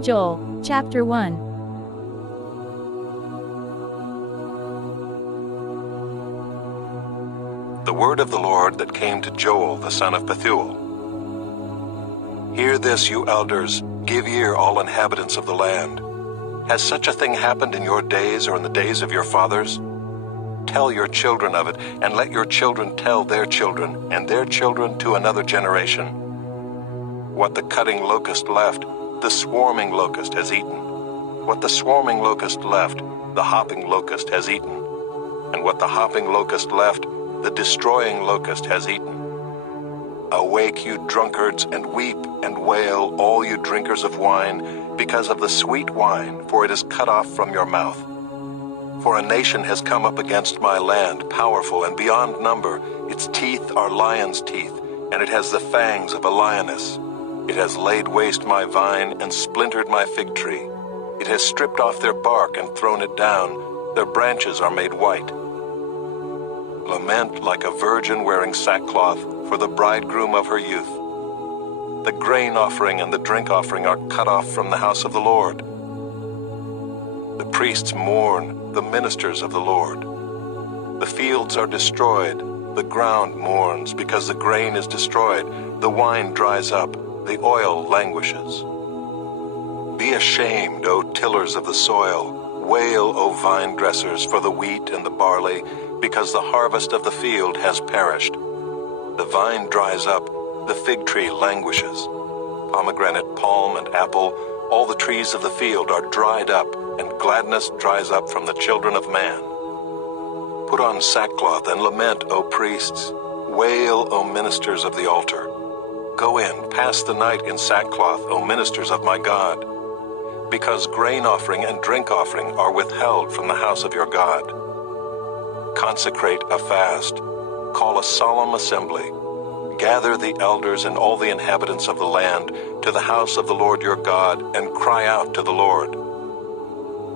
Joel, chapter 1. The word of the Lord that came to Joel the son of Pethuel. Hear this, you elders, give ear, all inhabitants of the land. Has such a thing happened in your days or in the days of your fathers? Tell your children of it, and let your children tell their children, and their children to another generation. What the cutting locust left, the swarming locust has eaten. What the swarming locust left, the hopping locust has eaten. And what the hopping locust left, the destroying locust has eaten. Awake, you drunkards, and weep and wail, all you drinkers of wine, because of the sweet wine, for it is cut off from your mouth. For a nation has come up against my land, powerful and beyond number. Its teeth are lion's teeth, and it has the fangs of a lioness. It has laid waste my vine and splintered my fig tree. It has stripped off their bark and thrown it down. Their branches are made white. Lament like a virgin wearing sackcloth for the bridegroom of her youth. The grain offering and the drink offering are cut off from the house of the Lord. The priests mourn, the ministers of the Lord. The fields are destroyed, the ground mourns, because the grain is destroyed, the wine dries up, the oil languishes. Be ashamed, O tillers of the soil, wail, O vine dressers, for the wheat and the barley, because the harvest of the field has perished. The vine dries up, the fig tree languishes. Pomegranate, palm, and apple, all the trees of the field are dried up, and gladness dries up from the children of man. Put on sackcloth and lament, O priests. Wail, O ministers of the altar. Go in, pass the night in sackcloth, O ministers of my God. Because grain offering and drink offering are withheld from the house of your God. Consecrate a fast, call a solemn assembly, gather the elders and all the inhabitants of the land to the house of the Lord your God, and cry out to the Lord.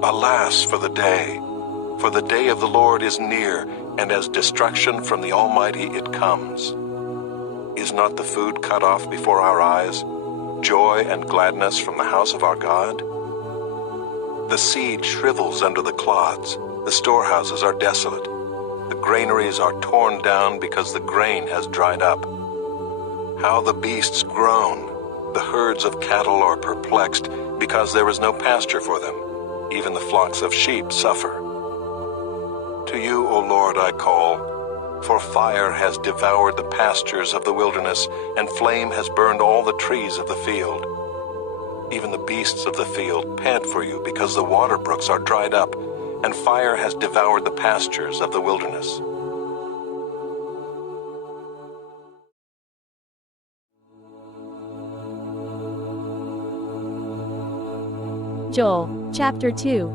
Alas for the day of the Lord is near, and as destruction from the Almighty it comes. Is not the food cut off before our eyes, joy and gladness from the house of our God? The seed shrivels under the clods, the storehouses are desolate. The granaries are torn down because the grain has dried up. How the beasts groan! The herds of cattle are perplexed because there is no pasture for them. Even the flocks of sheep suffer. To you, O Lord, I call, for fire has devoured the pastures of the wilderness, and flame has burned all the trees of the field. Even the beasts of the field pant for you because the water brooks are dried up, and fire has devoured the pastures of the wilderness. Joel, chapter 2.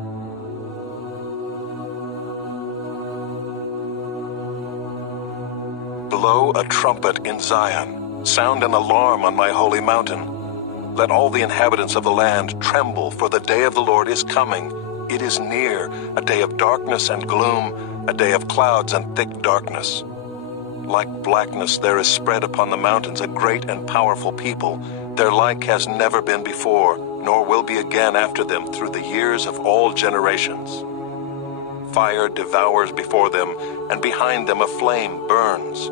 Blow a trumpet in Zion, sound an alarm on my holy mountain. Let all the inhabitants of the land tremble, for the day of the Lord is coming. It is near, a day of darkness and gloom, a day of clouds and thick darkness. Like blackness there is spread upon the mountains a great and powerful people. Their like has never been before, nor will be again after them through the years of all generations. Fire devours before them, and behind them a flame burns.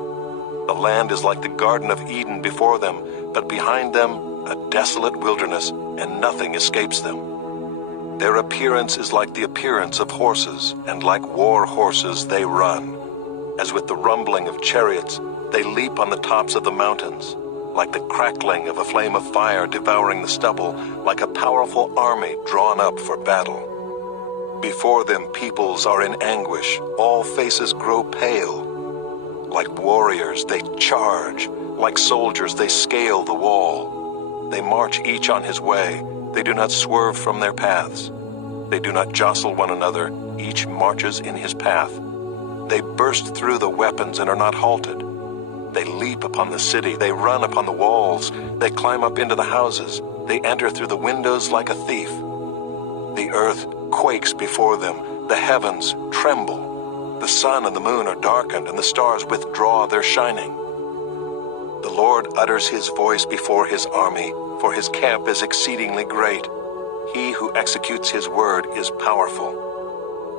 The land is like the Garden of Eden before them, but behind them a desolate wilderness, and nothing escapes them. Their appearance is like the appearance of horses, and like war horses they run. As with the rumbling of chariots, they leap on the tops of the mountains. Like the crackling of a flame of fire devouring the stubble, like a powerful army drawn up for battle. Before them peoples are in anguish, all faces grow pale. Like warriors they charge, like soldiers they scale the wall. They march each on his way, they do not swerve from their paths. They do not jostle one another, each marches in his path. They burst through the weapons and are not halted. They leap upon the city, they run upon the walls, they climb up into the houses, they enter through the windows like a thief. The earth quakes before them, the heavens tremble. The sun and the moon are darkened, and the stars withdraw their shining. The Lord utters his voice before his army, for his camp is exceedingly great. He who executes his word is powerful.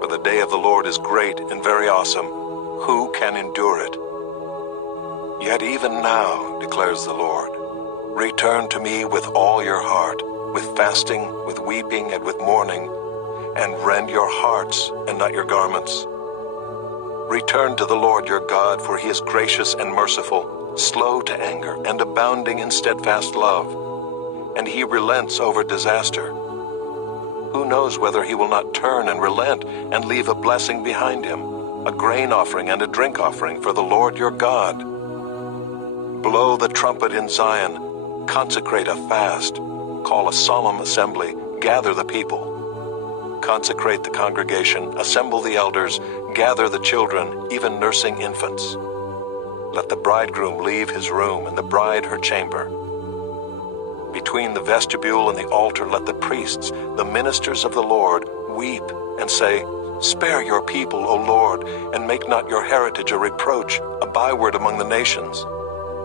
For the day of the Lord is great and very awesome. Who can endure it? Yet even now, declares the Lord, return to me with all your heart, with fasting, with weeping, and with mourning, and rend your hearts and not your garments. Return to the Lord your God, for he is gracious and merciful, slow to anger, and abounding in steadfast love, and he relents over disaster. Who knows whether he will not turn and relent and leave a blessing behind him, a grain offering and a drink offering for the Lord your God? Blow the trumpet in Zion, consecrate a fast, call a solemn assembly, gather the people. Consecrate the congregation, assemble the elders, gather the children, even nursing infants. Let the bridegroom leave his room and the bride her chamber. Between the vestibule and the altar let the priests, the ministers of the Lord, weep and say, Spare your people, O Lord, and make not your heritage a reproach, a byword among the nations.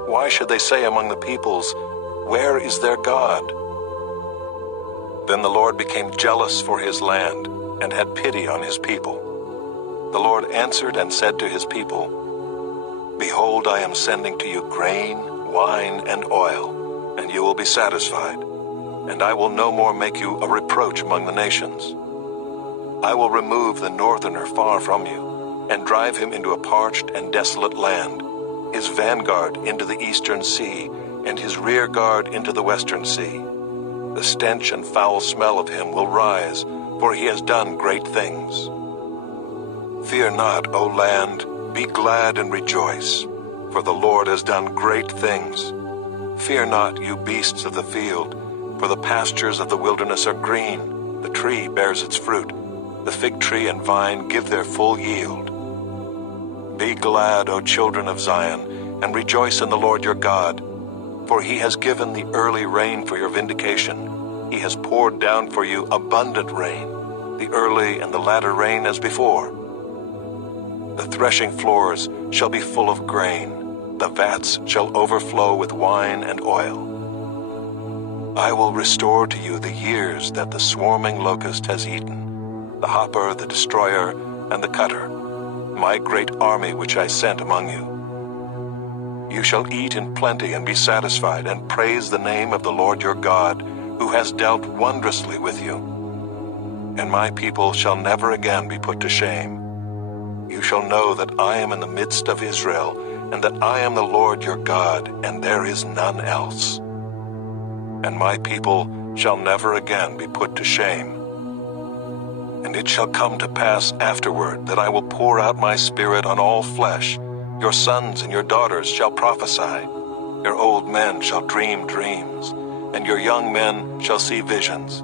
Why should they say among the peoples, Where is their God? Then the Lord became jealous for his land and had pity on his people. The Lord answered and said to his people, Behold, I am sending to you grain, wine, and oil, and you will be satisfied, and I will no more make you a reproach among the nations. I will remove the northerner far from you, and drive him into a parched and desolate land, his vanguard into the eastern sea, and his rear guard into the western sea. The stench and foul smell of him will rise, for he has done great things. Fear not, O land, be glad and rejoice, for the Lord has done great things. Fear not, you beasts of the field, for the pastures of the wilderness are green, the tree bears its fruit, the fig tree and vine give their full yield. Be glad, O children of Zion, and rejoice in the Lord your God, for he has given the early rain for your vindication. He has poured down for you abundant rain, the early and the latter rain as before. The threshing floors shall be full of grain, the vats shall overflow with wine and oil. I will restore to you the years that the swarming locust has eaten, the hopper, the destroyer, and the cutter, my great army which I sent among you. You shall eat in plenty and be satisfied, and praise the name of the Lord your God, who has dealt wondrously with you. And my people shall never again be put to shame. You shall know that I am in the midst of Israel, and that I am the Lord your God, and there is none else. And my people shall never again be put to shame. And it shall come to pass afterward that I will pour out my spirit on all flesh. Your sons and your daughters shall prophesy. Your old men shall dream dreams, and your young men shall see visions.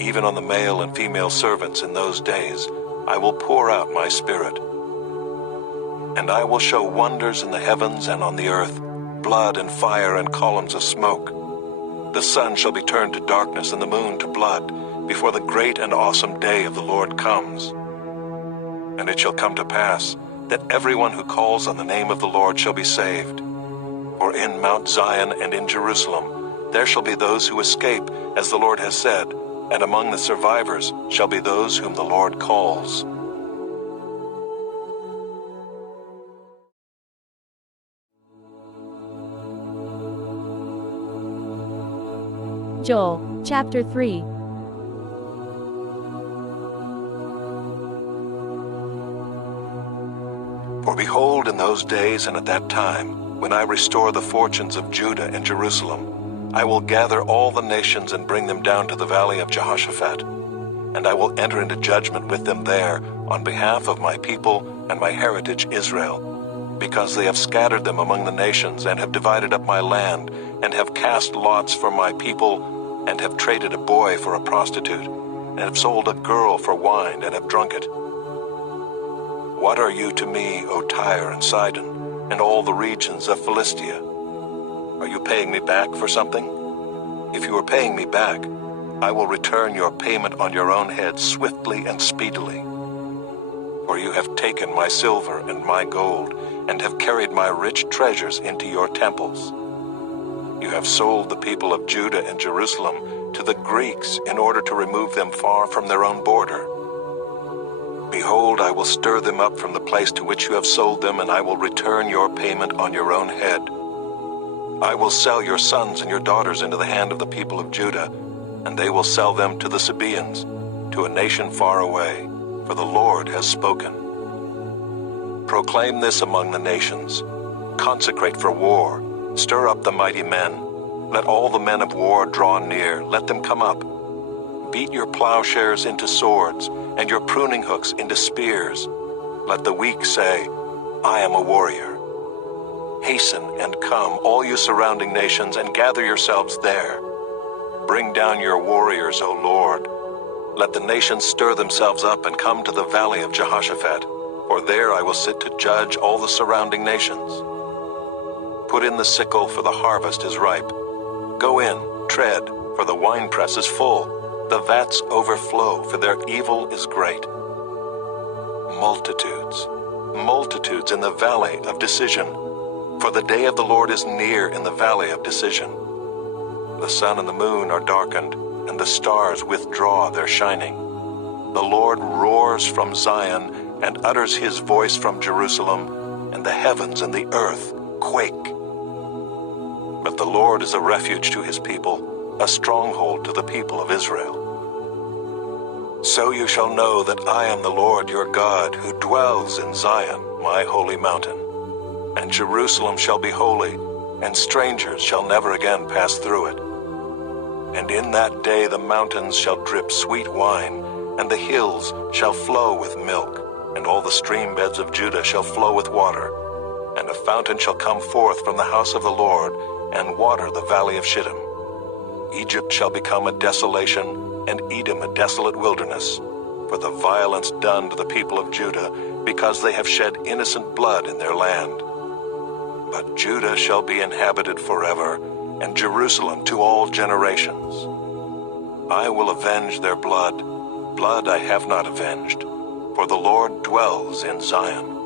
Even on the male and female servants in those days I will pour out my spirit. And I will show wonders in the heavens and on the earth, blood and fire and columns of smoke. The sun shall be turned to darkness and the moon to blood, before the great and awesome day of the Lord comes. And it shall come to pass that everyone who calls on the name of the Lord shall be saved. For in Mount Zion and in Jerusalem there shall be those who escape, as the Lord has said, and among the survivors shall be those whom the Lord calls. Joel, chapter 3. For behold, in those days and at that time, when I restore the fortunes of Judah and Jerusalem, I will gather all the nations and bring them down to the valley of Jehoshaphat, and I will enter into judgment with them there on behalf of my people and my heritage Israel, because they have scattered them among the nations and have divided up my land, and have cast lots for my people, and have traded a boy for a prostitute, and have sold a girl for wine and have drunk it. What are you to me, O Tyre and Sidon, and all the regions of Philistia? Are you paying me back for something? If you are paying me back, I will return your payment on your own head swiftly and speedily. For you have taken my silver and my gold, and have carried my rich treasures into your temples. You have sold the people of Judah and Jerusalem, to the Greeks in order to remove them far from their own border. Behold, I will stir them up from the place to which you have sold them, and I will return your payment on your own head. I will sell your sons and your daughters into the hand of the people of Judah, and they will sell them to the Sabaeans, to a nation far away, for the Lord has spoken. Proclaim this among the nations. Consecrate for war. Stir up the mighty men. Let all the men of war draw near. Let them come up. Beat your plowshares into swords, and your pruning hooks into spears. Let the weak say, I am a warrior. Hasten and come, all you surrounding nations, and gather yourselves there. Bring down your warriors, O Lord. Let the nations stir themselves up and come to the valley of Jehoshaphat, for there I will sit to judge all the surrounding nations. Put in the sickle, for the harvest is ripe. Go in, tread, for the winepress is full. The vats overflow, for their evil is great. Multitudes, multitudes in the valley of decision, for the day of the Lord is near in the valley of decision. The sun and the moon are darkened, and the stars withdraw their shining. The Lord roars from Zion and utters his voice from Jerusalem, and the heavens and the earth quake. But the Lord is a refuge to his people, a stronghold to the people of Israel. So you shall know that I am the Lord your God, who dwells in Zion, my holy mountain. And Jerusalem shall be holy, and strangers shall never again pass through it. And in that day the mountains shall drip sweet wine, and the hills shall flow with milk, and all the stream beds of Judah shall flow with water. And a fountain shall come forth from the house of the Lord, and water the valley of Shittim. Egypt shall become a desolation, and Edom a desolate wilderness, for the violence done to the people of Judah, because they have shed innocent blood in their land. But Judah shall be inhabited forever, and Jerusalem to all generations. I will avenge their blood, blood I have not avenged, for the Lord dwells in Zion.